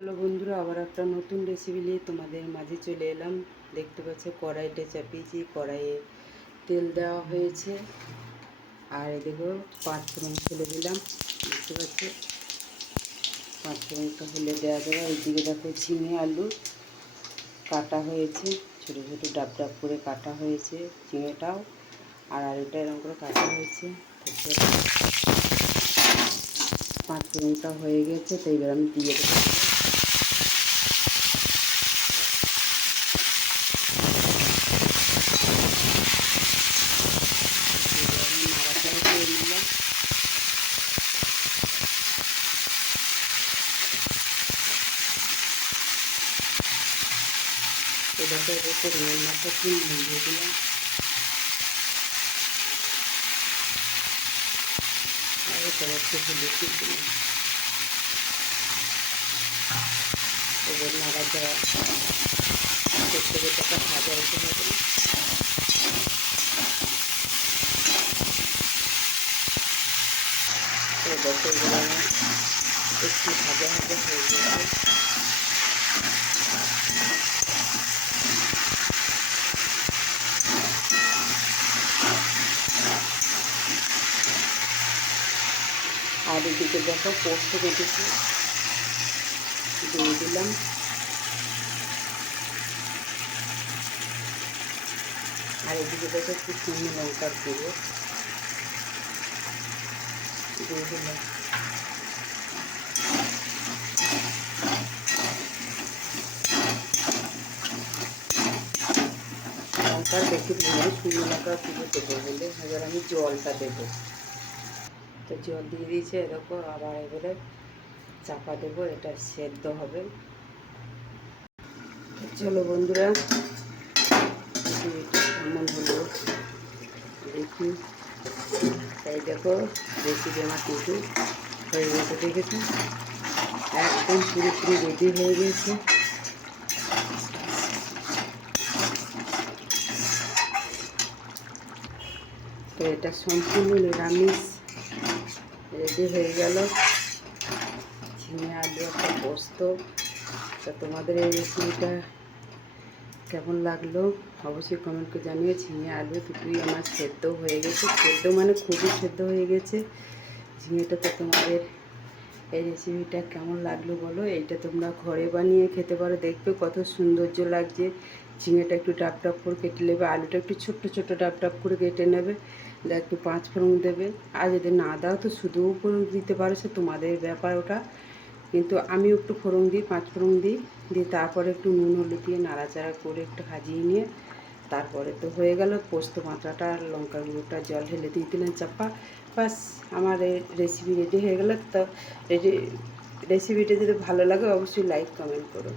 Hello বন্ধুরা, আবার একটা নতুন রেসিপি নিয়ে তোমাদের মাঝে চলে এলাম। দেখতে পাচ্ছ কড়াইটা চাপিয়েছি, কড়াইয়ে তেল দেওয়া হয়েছে আর দেখো পাঁচফোড়ন ফেলে দিলাম। দেখতে পাচ্ছ পাঁচফোড়নটা ফেলে দেওয়া যাবে। এইদিকে দেখো ঝিঙে আলু কাটা হয়েছে, ছোটো ছোটো ডাব ডাব করে কাটা হয়েছে ঝিঙেটাও, আর আলুটা এরকম করে কাটা হয়েছে। পাঁচফোড়নটা হয়ে গেছে, তো এবার আমি দিয়ে দেবো। নাড়াচাড়া করে নিলাম। এটাকে রেখে রুমের মাথা দিয়ে দিলাম। আর এটা একটু বেশি দিলাম। এবার নাড়াচাড়া করতে করতে একটা ভাজা হতে হবে। দেখো এগুলো একটু ভাজা ভাজা হয়ে গেছে। আর এদিকে দেখো পোস্ত কেটেছি, দিয়ে দিলাম। আর এদিকে দেখো একটু শুকনো লঙ্কার গুঁড়ো দিয়ে দিলাম। লঙ্কার বেশি দিলে শুকনো লঙ্কার গুঁড়ো দেবো বলে এবার আমি জলটা দেবো। তো জল দিয়ে দিয়েছে, এরকম আবার এবারে চাপা দেবো, এটা সেদ্ধ হবে। চলো বন্ধুরা, কেমন হলো দেখি। তাই দেখো রেসিপি আমার কিন্তু হয়ে গেছে, দেখেছি একদম পুরোপুরি রেডি হয়ে গেছে। তো এটা সম্পূর্ণ নিরামিষ রেডি হয়ে গেল, ঝিঙে আলু একটা পোস্ত। তো তোমাদের এই রেসিপিটা কেমন লাগলো অবশ্যই কমেন্ট করে জানিও। ঝিঙে আলু দুটোই আমার সেদ্ধ হয়ে গেছে, সেদ্ধ মানে খুবই সেদ্ধ হয়ে গেছে ঝিঙেটা। তো তোমাদের এই রেসিপিটা কেমন লাগলো বলো। এইটা তোমরা ঘরে বানিয়ে খেতে পারো, দেখবে কত সৌন্দর্য লাগছে। ঝিঙেটা একটু ডাব ডাব করে কেটে নেবে, আলুটা একটু ছোট্ট ছোট্ট ডাব ডাব করে কেটে নেবে, একটু পাঁচফোড়ন দেবে। আর যদি না দাও তো শুধুও ফোড়ন দিতে পারো, সে তোমাদের ব্যাপার ওটা। কিন্তু আমিও একটু ফোড়ন দিই, পাঁচফোড়ন দিই, দিয়ে তারপরে একটু নুন হলুদ দিয়ে নাড়াচাড়া করে একটু ভাজিয়ে নিয়ে তারপরে তো হয়ে গেল পোস্ত বাটাটা আর লঙ্কার গুঁড়োটা জল ঢেলে দিয়ে দিলেন চাপা। বাস আমার রেসিপি রেডি হয়ে গেল। তো রেসিপিটা যদি ভালো লাগে অবশ্যই লাইক কমেন্ট করো।